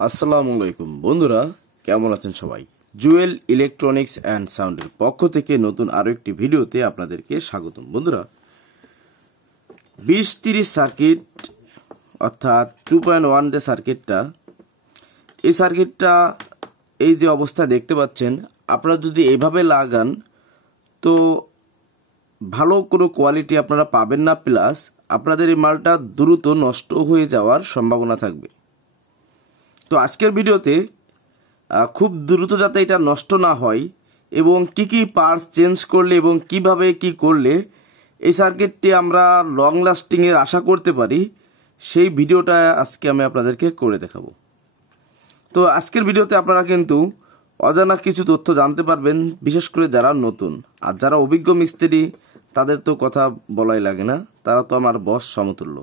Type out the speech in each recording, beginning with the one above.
আসসালামু আলাইকুম বন্ধুরা, কেমন আছেন সবাই? জুয়েল ইলেকট্রনিক্স অ্যান্ড সাউন্ডের পক্ষ থেকে নতুন আরও একটি ভিডিওতে আপনাদেরকে স্বাগতম। বন্ধুরা, 20-30 সার্কিট অর্থাৎ 2.1 যে সার্কিটটা, এই সার্কিটটা এই যে অবস্থা দেখতে পাচ্ছেন, আপনারা যদি এইভাবে লাগান তো ভালো কোনো কোয়ালিটি আপনারা পাবেন না, প্লাস আপনাদের এই মালটা দ্রুত নষ্ট হয়ে যাওয়ার সম্ভাবনা থাকবে। তো আজকের ভিডিওতে খুব দ্রুত যাতে এটা নষ্ট না হয় এবং কি পার্টস চেঞ্জ করলে এবং কিভাবে কি করলে এই সার্কিটটি আমরা লং লাস্টিংয়ের আশা করতে পারি, সেই ভিডিওটা আজকে আমি আপনাদেরকে করে দেখাবো। তো আজকের ভিডিওতে আপনারা কিন্তু অজানা কিছু তথ্য জানতে পারবেন, বিশেষ করে যারা নতুন। আর যারা অভিজ্ঞ মিস্ত্রি তাদের তো কথা বলাই লাগে না, তারা তো আমার বস সমতুল্য।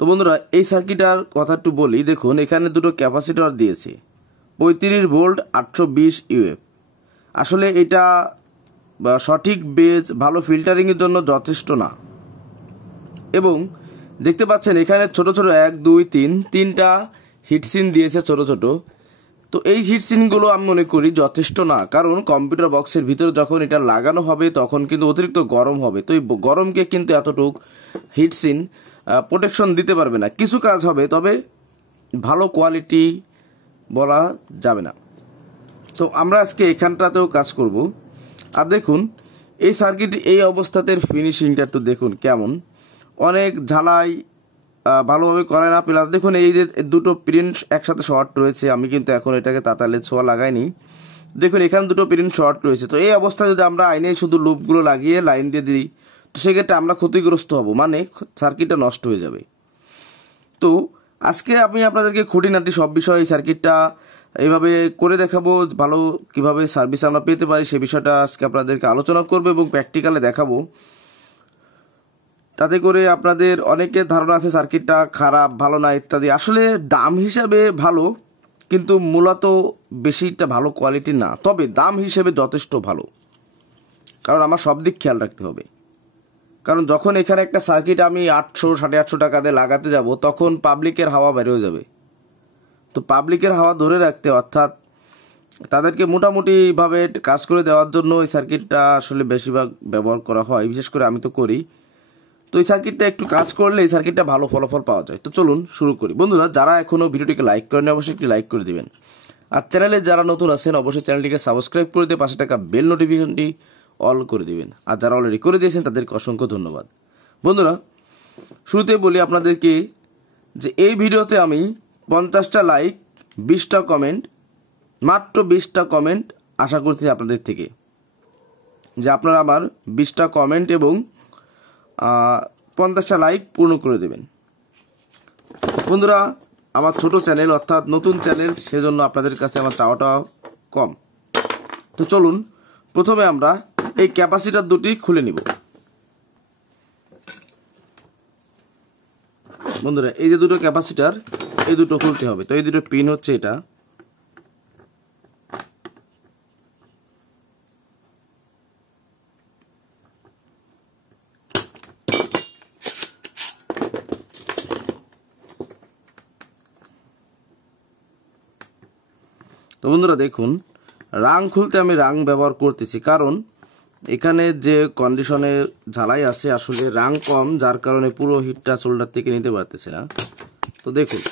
তো বন্ধুরা, এই সার্কিটার কথা একটু বলি। দেখুন, এখানে দুটো ক্যাপাসিটর দিয়েছে, 35 ভোল্ট 820 ইউএফ। আসলে এটা সঠিক বেজ ভালো ফিল্টারিংয়ের জন্য যথেষ্ট না। এবং দেখতে পাচ্ছেন এখানে ছোট ছোট 1 2 3টা হিটসিন দিয়েছে ছোট ছোট। তো এই হিটসিনগুলো আমি মনে করি যথেষ্ট না, কারণ কম্পিউটার বক্সের ভিতরে যখন এটা লাগানো হবে তখন কিন্তু অতিরিক্ত গরম হবে। তো এই গরমকে কিন্তু এতটুক হিটসিন প্রোটেকশন দিতে পারবে না। কিছু কাজ হবে, তবে ভালো কোয়ালিটি বলা যাবে না। তো আমরা আজকে এখানটাতেও কাজ করব। আর দেখুন, এই সার্কিট এই অবস্থাতে ফিনিশিংটা একটু দেখুন কেমন, অনেক ঝালাই ভালোভাবে করে না। প্লাস দেখুন, এই যে দুটো প্রিন্ট একসাথে শর্ট রয়েছে, আমি কিন্তু এখন এটাকে তাতালে ছোঁয়া লাগাইনি। দেখুন, এখানে দুটো প্রিন্ট শর্ট রয়েছে। তো এই অবস্থায় যদি আমরা আইনে শুধু লুপগুলো লাগিয়ে লাইন দিয়ে দিই, তো সেক্ষেত্রে আমরা ক্ষতিগ্রস্ত হব, মানে সার্কিটটা নষ্ট হয়ে যাবে। তো আজকে আমি আপনাদেরকে খুঁটিনাটি সব বিষয়ে এই সার্কিটটা এইভাবে করে দেখাবো, ভালো কিভাবে সার্ভিস আমরা পেতে পারি সে বিষয়টা আজকে আপনাদেরকে আলোচনা করবো এবং প্র্যাকটিক্যালে দেখাবো। তাতে করে আপনাদের অনেকের ধারণা আছে সার্কিটটা খারাপ, ভালো না ইত্যাদি। আসলে দাম হিসাবে ভালো, কিন্তু মূলত বেশিটা ভালো কোয়ালিটি না, তবে দাম হিসেবে যথেষ্ট ভালো। কারণ আমার সব দিক খেয়াল রাখতে হবে। কারণ যখন এখানে একটা সার্কিট আমি 800 850 টাকা দিয়ে লাগাতে যাব, তখন পাবলিকের হাওয়া বেরোয় যাবে। তো পাবলিকের হাওয়া ধরে রাখতে, অর্থাৎ তাদেরকে মোটামুটিভাবে কাজ করে দেওয়ার জন্য এই সার্কিটটা আসলে বেশিরভাগ ব্যবহার করা হয়, বিশেষ করে আমি তো করি। তো এই সার্কিটটা একটু কাজ করলে এই সার্কিটটা ভালো ফলাফল পাওয়া যায়। তো চলুন শুরু করি। বন্ধুরা, যারা এখনও ভিডিওটিকে লাইক করেন অবশ্যই একটি লাইক করে দিবেন। আর চ্যানেলে যারা নতুন আছেন অবশ্যই চ্যানেলটিকে সাবস্ক্রাইব করে দিয়ে পাশে টাকা বেল নোটিফিকেশনটি অল করে দিবেন। আর যারা অলরেডি করে দিয়েছেন তাদেরকে অসংখ্য ধন্যবাদ। বন্ধুরা, শুরুতে বলি আপনাদেরকে যে এই ভিডিওতে আমি 50টা লাইক, 20টা কমেন্ট, মাত্র 20টা কমেন্ট আশা করছি আপনাদের থেকে, যে আপনারা আমার 20টা কমেন্ট এবং 50টা লাইক পূর্ণ করে দেবেন। বন্ধুরা, আমার ছোট চ্যানেল অর্থাৎ নতুন চ্যানেল, সেজন্য আপনাদের কাছে আমার চাওয়াটা কম। তো চলুন প্রথমে আমরা এই ক্যাপাসিটার দুটি খুলে নিব। বন্ধুরা, এই যে দুটো ক্যাপাসিটার, এই দুটো খুলতে হবে। তো এই দুটো পিন হচ্ছে এটা। তো বন্ধুরা দেখুন, রাং খুলতে আমি রাং ব্যবহার করতেছি, কারণ এখানে যে কন্ডিশনে ঝালাই আছে আসলে রাং কম, যার কারণে পুরো হিটটা শোল্ডার থেকে নিতে পারতেছে না। তো দেখুন,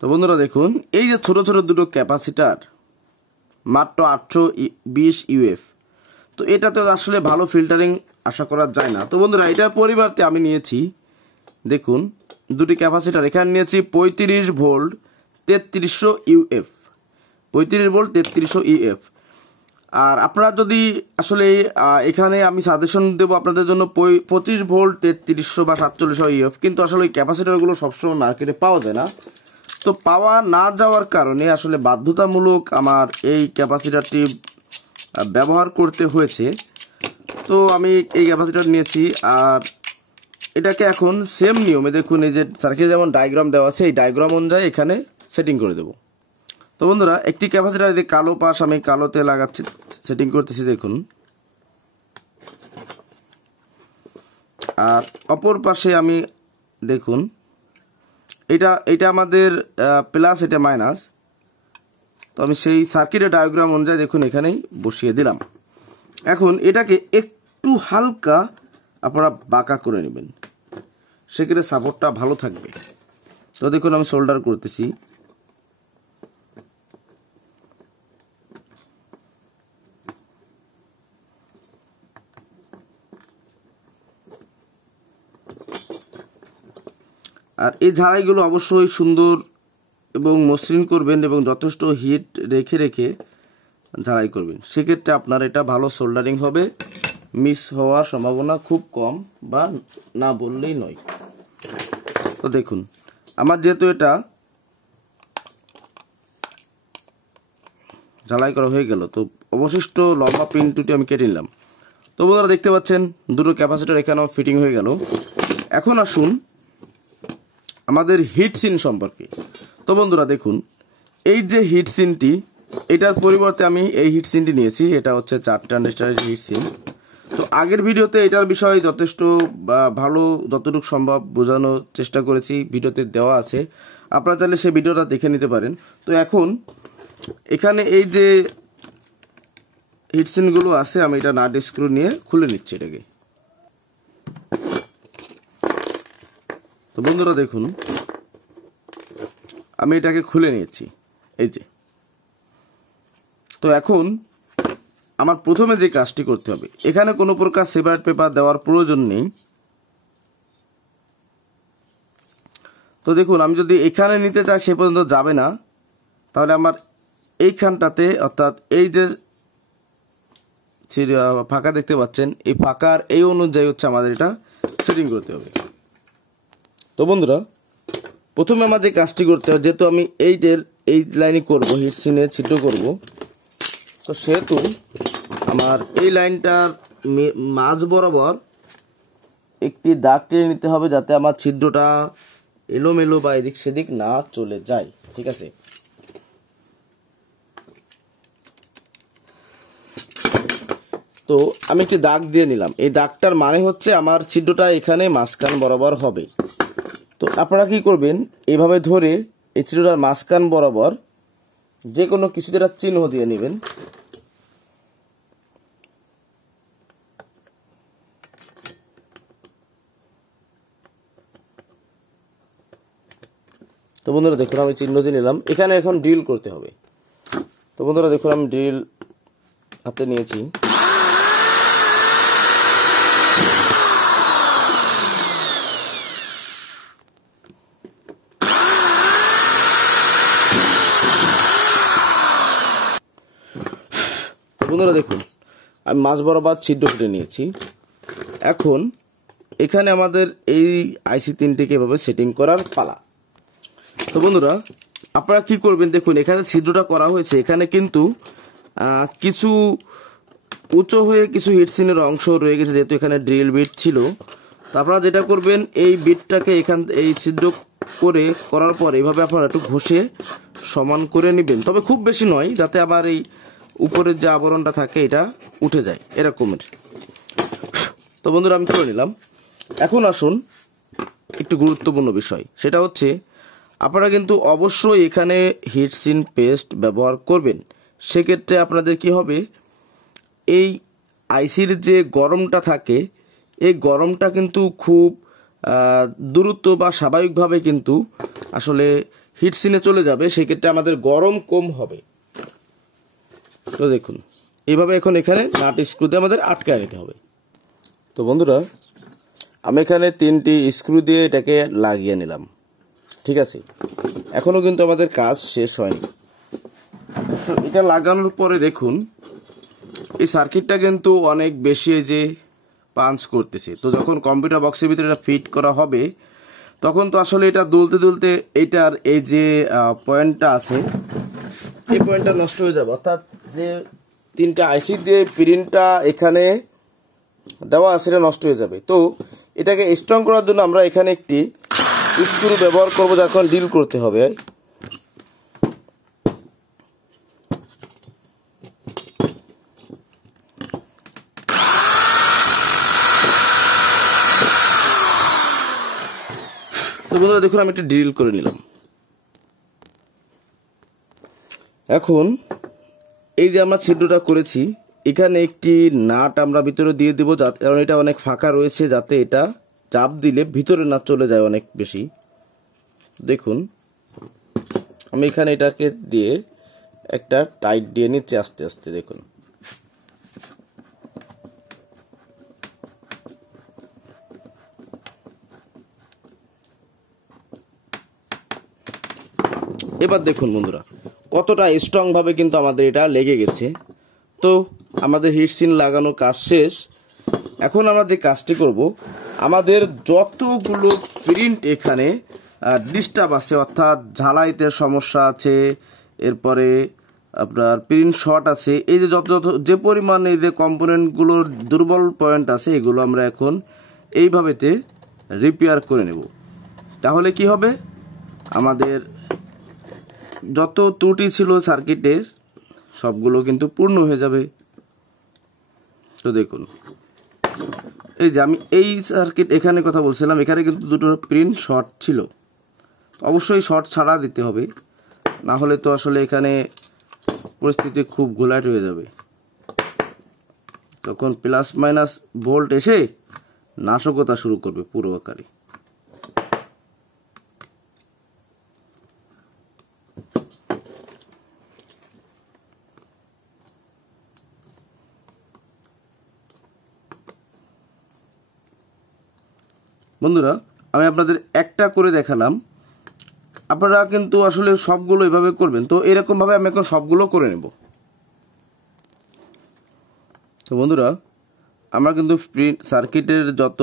তো বন্ধুরা দেখুন, এই যে ছোট ছোট দুটো ক্যাপাসিটার, মাত্র 820 ইউএফ। তো এটা তো আসলে ভালো ফিল্টারিং আশা করা যায় না। তো বন্ধুরা, এটার পরিবর্তে আমি নিয়েছি, দেখুন, দুটি ক্যাপাসিটার। এখানে নিয়েছি 35 ভোল্ট 3300 ইউএফ, 35 ভোল্ট 3300 ইউএফ। আর আপনারা যদি আসলে এখানে আমি সাজেশন দেবো আপনাদের জন্য 25 ভোল্ট 3300 বা 4700 ইউএফ, কিন্তু আসলে ওই ক্যাপাসিটারগুলো সবসময় মার্কেটে পাওয়া যায় না। তো পাওয়া না যাওয়ার কারণে আসলে বাধ্যতামূলক আমার এই ক্যাপাসিটারটি ব্যবহার করতে হয়েছে। তো আমি এই ক্যাপাসিটার নিয়েছি, আর এটাকে এখন সেম নিয়মে দেখুন এই যে সার্কিট যেমন ডায়াগ্রাম দেওয়া আছে এই ডায়াগ্রাম অনুযায়ী এখানে সেটিং করে দেব। তো বন্ধুরা একটি ক্যাপাসিটার এই কালো পাশ আমি কালোতে লাগাচ্ছি, সেটিং করতেছি দেখুন, আর অপর পাশে আমি দেখুন এটা আমাদের প্লাস, এটা মাইনাস। তো আমি সেই সার্কিটের ডায়াগ্রাম অনুযায়ী দেখুন এখানেই বসিয়ে দিলাম। এখন এটাকে একটু হালকা আপনারা বাঁকা করে নেবেন, সেক্ষেত্রে সাপোর্টটা ভালো থাকবে। তো দেখুন আমি সোল্ডার করতেছি। আর এই ঝাড়াইগুলো অবশ্যই সুন্দর এবং মসৃণ করবেন এবং যথেষ্ট হিট রেখে রেখে ঝাড়াই করবেন, সেক্ষেত্রে আপনার এটা ভালো সোল্ডারিং হবে, মিস হওয়ার সম্ভাবনা খুব কম, বা না বললেই নয়। তো দেখুন আমার যেহেতু এটা ঝালাই করা হয়ে গেল, তো অবশিষ্ট লম্বা পিন দুটি আমি কেটে নিলাম। তো বন্ধুরা দেখতে পাচ্ছেন দুটো ক্যাপাসিটর এখানেও ফিটিং হয়ে গেল। এখন আসুন আমাদের হিট সিন সম্পর্কে। তো বন্ধুরা দেখুন এই যে হিট সিনটি, এটার পরিবর্তে আমি এই হিট সিনটি নিয়েছি, এটা হচ্ছে 4 ট্রানজিস্টরের হিট সিন। তো আগের ভিডিওতে এটার বিষয়ে যথেষ্ট ভালো যতটুকু সম্ভব বোঝানোর চেষ্টা করেছি, ভিডিওতে দেওয়া আছে, আপনারা চাইলে সেই ভিডিওটা দেখে নিতে পারেন। তো এখন এখানে এই যে হিট সিনগুলো আছে আমি এটা নাট স্ক্রু নিয়ে খুলে নিচ্ছি এটাকে। তো বন্ধুরা দেখুন আমি এটাকে খুলে নিয়েছি এই যে। তো এখন আমার প্রথমে যে কাজটি করতে হবে, এখানে কোনো প্রকার সেপারেট পেপার দেওয়ার প্রয়োজন নেই। তো দেখুন আমি যদি এখানে নিতে চাই সে পর্যন্ত যাবে না, তাহলে আমার এইখানটাতে অর্থাৎ এই যে ফাঁকা দেখতে পাচ্ছেন এই ফাঁকার এই অনুযায়ী হচ্ছে আমাদের এটা সেটিং করতে হবে। তো বন্ধুরা প্রথমে আমাদের কাজটি করতে হবে, যেহেতু আমি এই লাইনে করব, হিট সিনে ছিদ্র করব, তো সেহেতু আমার এই লাইনটার মাঝ বরাবর একটি দাগ টেনে নিতে হবে, যাতে আমার ছিদ্রটা এলোমেলো বা এদিক সেদিক না চলে যায়। ঠিক আছে, তো আমি একটি দাগ দিয়ে নিলাম। এই দাগটার মানে হচ্ছে আমার ছিদ্রটা এখানে মাঝখান বরাবর হবে। তো আপনারা কি করবেন, এইভাবে ধরে এই ছিদ্রটার মাঝখান বরাবর যে কোনো কিছুতে একটা চিহ্ন দিয়ে নেবেন। তো বন্ধুরা দেখুন আমি চিহ্ন দিয়ে নিলাম, এখানে এখন ড্রিল করতে হবে। তো বন্ধুরা দেখুন আমি ড্রিল হাতে নিয়েছি। বন্ধুরা দেখুন আমি মাঝ বরাবর ছিদ্র কেটে নিয়েছি। এখন এখানে আমাদের এই আইসি 3টিকে এভাবে সেটিং করার পালা। তো বন্ধুরা আপনারা কি করবেন, দেখুন এখানে ছিদ্রটা করা হয়েছে, এখানে কিন্তু কিছু উঁচু হয়ে কিছু হিটসিনের অংশ রয়ে গেছে, যেহেতু এখানে ড্রিল বিট ছিল। তো আপনারা যেটা করবেন এই বিটটাকে এই ছিদ্র করার পর এইভাবে আপনারা একটু ঘষে সমান করে নেবেন, তবে খুব বেশি নয়, যাতে আমার এই উপরের যে আবরণটা থাকে এটা উঠে যায় এরকমের। তো বন্ধুরা আমি করে নিলাম। এখন আসুন একটু গুরুত্বপূর্ণ বিষয়, সেটা হচ্ছে আপনারা কিন্তু অবশ্যই এখানে হিটসিন পেস্ট ব্যবহার করবেন। সেক্ষেত্রে আপনাদের কি হবে, এই আইসির যে গরমটা থাকে এই গরমটা কিন্তু খুব দ্রুত বা স্বাভাবিকভাবে কিন্তু আসলে হিটসিনে চলে যাবে, সেক্ষেত্রে আমাদের গরম কম হবে। তো দেখুন এইভাবে এখন এখানে নাট স্ক্রু দিয়ে আমাদের আটকায় নিতে হবে। তো বন্ধুরা আমি এখানে 3টি স্ক্রু দিয়ে এটাকে লাগিয়ে নিলাম। ঠিক আছে, এখনো কিন্তু আমাদের কাজ শেষ হয়নি। তো এটা লাগানোর পরে দেখুন এই সার্কিটটা কিন্তু অনেক বেশি যে পাঞ্চ করতেছে। তো যখন কম্পিউটার বক্সের ভিতরে এটা ফিট করা হবে তখন তো আসলে এটা দুলতে দুলতে এটার এই যে পয়েন্টটা আছে এই পয়েন্টটা নষ্ট হয়ে যাবে, অর্থাৎ যে 3টা আইসি দিয়ে প্রিন্টটা এখানে দেওয়া আছে এটা নষ্ট হয়ে যাবে। তো এটাকে স্ট্রং করার জন্য আমরা এখানে একটি স্ক্রু ব্যবহার করবো, যখন ডিল করতে হবে। তো বন্ধুরা দেখুন, আমি একটা ড্রিল করে নিলাম। এখন এই যে আমরা ছিদ্রটা করেছি, এখানে একটি নাট আমরা ভিতরে দিয়ে দিব, কারণ এটা অনেক ফাঁকা রয়েছে, যাতে এটা চাপ দিলে ভিতরে না চলে যায় অনেক বেশি। দেখুন আমি এখানে এটাকে দিয়ে একটা টাইট দিয়ে নিচ্ছি আস্তে আস্তে। দেখুন এবার দেখুন বন্ধুরা কতটা স্ট্রং ভাবে কিন্তু আমাদের এটা লেগে গেছে। তো আমাদের হিটসিন লাগানোর কাজ শেষ। এখন আমরা যে কাজটি করব, আমাদের যতগুলো প্রিন্ট এখানে ডিস্টার্ব আছে, অর্থাৎ ঝালাইতে সমস্যা আছে, এরপরে আপনার প্রিন্ট শর্ট আছে, এই যে যত যে পরিমাণ এই যে কম্পোনেন্টগুলোর দুর্বল পয়েন্ট আছে, এগুলো আমরা এখন এইভাবেতে রিপেয়ার করে নেব। তাহলে কি হবে, আমাদের যত ত্রুটি ছিল সার্কিটের সবগুলো কিন্তু পূর্ণ হয়ে যাবে। তো দেখুন এই যে আমি এই সার্কিট এখানে কথা বলছিলাম, এখানে কিন্তু দুটো প্রিন্ট শর্ট ছিল, অবশ্যই শর্ট ছাড়া দিতে হবে, না হলে তো আসলে এখানে পরিস্থিতি খুব ঘোলাট হয়ে যাবে। তখন প্লাস মাইনাস ভোল্ট এসে নাশকতা শুরু করবে পুরো আকারে। বন্ধুরা আমি আপনাদের একটা করে দেখালাম, আপনারা কিন্তু আসলে সবগুলো এভাবে করবেন। তো এরকম ভাবে আমি এখন সবগুলো করে নেব। তো বন্ধুরা আমরা কিন্তু সার্কিটের যত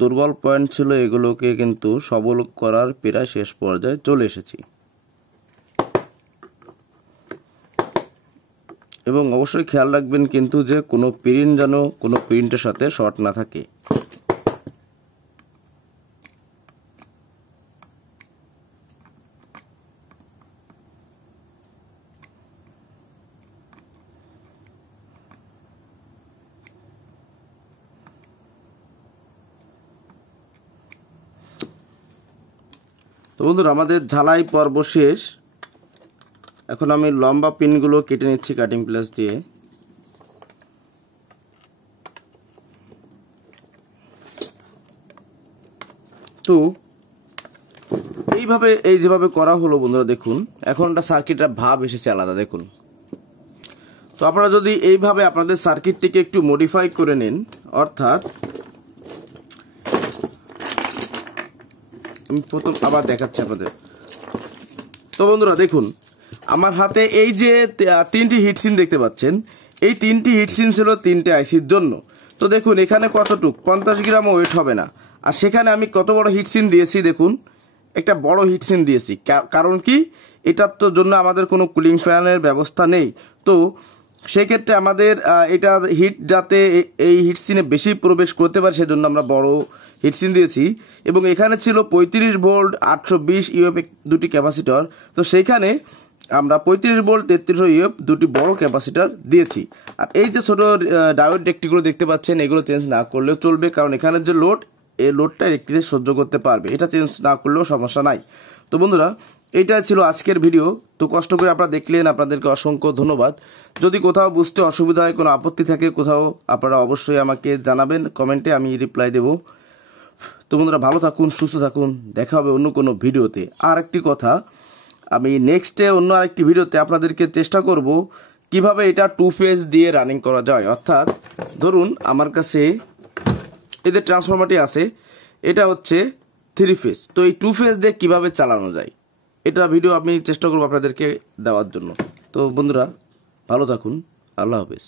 দুর্বল পয়েন্ট ছিল এগুলোকে কিন্তু সবল করার প্রায় শেষ পর্যায়ে চলে এসেছি, এবং অবশ্যই খেয়াল রাখবেন কিন্তু যে কোনো প্রিন্ট যেন কোনো প্রিন্টের সাথে শর্ট না থাকে। তো বন্ধুরা আমাদের ঝালাই পর্ব শেষ। এখন আমি লম্বা পিনগুলো কেটে নিচ্ছি কাটিং প্লাস দিয়ে। তো এইভাবে এই যেভাবে করা হলো বন্ধুরা, দেখুন এখন একটা সার্কিটের ভাব এসেছে আলাদা। দেখুন, তো আপনারা যদি এইভাবে আপনাদের সার্কিটটিকে একটু মডিফাই করে নেন, অর্থাৎ আমি প্রথম আবার দেখাচ্ছি আপনাদের। তো বন্ধুরা দেখুন আমার হাতে এই যে 3টি হিটসিন দেখতে পাচ্ছেন, এই 3টি হিটসিন ছিল 3টে আইসির জন্য। তো দেখুন এখানে কতটুক 50 গ্রাম ওয়েট হবে না, আর সেখানে আমি কত বড় হিটসিন দিয়েছি। দেখুন একটা বড় হিটসিন দিয়েছি, কারণ কি এটার তো জন্য আমাদের কোনো কুলিং ফ্যানের ব্যবস্থা নেই। তো সেক্ষেত্রে আমাদের এটা হিট যাতে এই হিটসিনে বেশি প্রবেশ করতে পারে সেজন্য আমরা বড় হিটসিন দিয়েছি। এবং এখানে ছিল 35 ভোল্ট 820 ইউএফ দুটি ক্যাপাসিটর, তো সেইখানে আমরা 35 ভোল্ট 3300 ইউএফ দুটি বড় ক্যাপাসিটর দিয়েছি। আর এই যে ছোট ডায়োড রেক্টিগুলো দেখতে পাচ্ছেন, এগুলো চেঞ্জ না করলেও চলবে, কারণ এখানে যে লোড এই লোডটা রেক্টিতে সহ্য করতে পারবে, এটা চেঞ্জ না করলেও সমস্যা নাই। তো বন্ধুরা এইটাই ছিল আজকের ভিডিও। তো কষ্ট করে আপনারা দেখলেন, আপনাদেরকে অসংখ্য ধন্যবাদ। যদি কোথাও বুঝতে অসুবিধা হয়, কোনো আপত্তি থাকে কোথাও, আপনারা অবশ্যই আমাকে জানাবেন কমেন্টে, আমি রিপ্লাই দেব। তো বন্ধুরা ভালো থাকুন, সুস্থ থাকুন, দেখা হবে অন্য কোনো ভিডিওতে। আর একটি কথা, আমি নেক্সটে অন্য আরেকটি ভিডিওতে আপনাদেরকে চেষ্টা করব কিভাবে এটা 2 ফেজ দিয়ে রানিং করা যায়। অর্থাৎ ধরুন আমার কাছে এদের ট্রান্সফরমারটি আছে, এটা হচ্ছে 3 ফেজ, তো এই 2 ফেজ দিয়ে কিভাবে চালানো যায় এটা ভিডিও আমি চেষ্টা করব আপনাদেরকে দেওয়ার জন্য। তো বন্ধুরা ভালো থাকুন, আল্লাহ হাফেজ।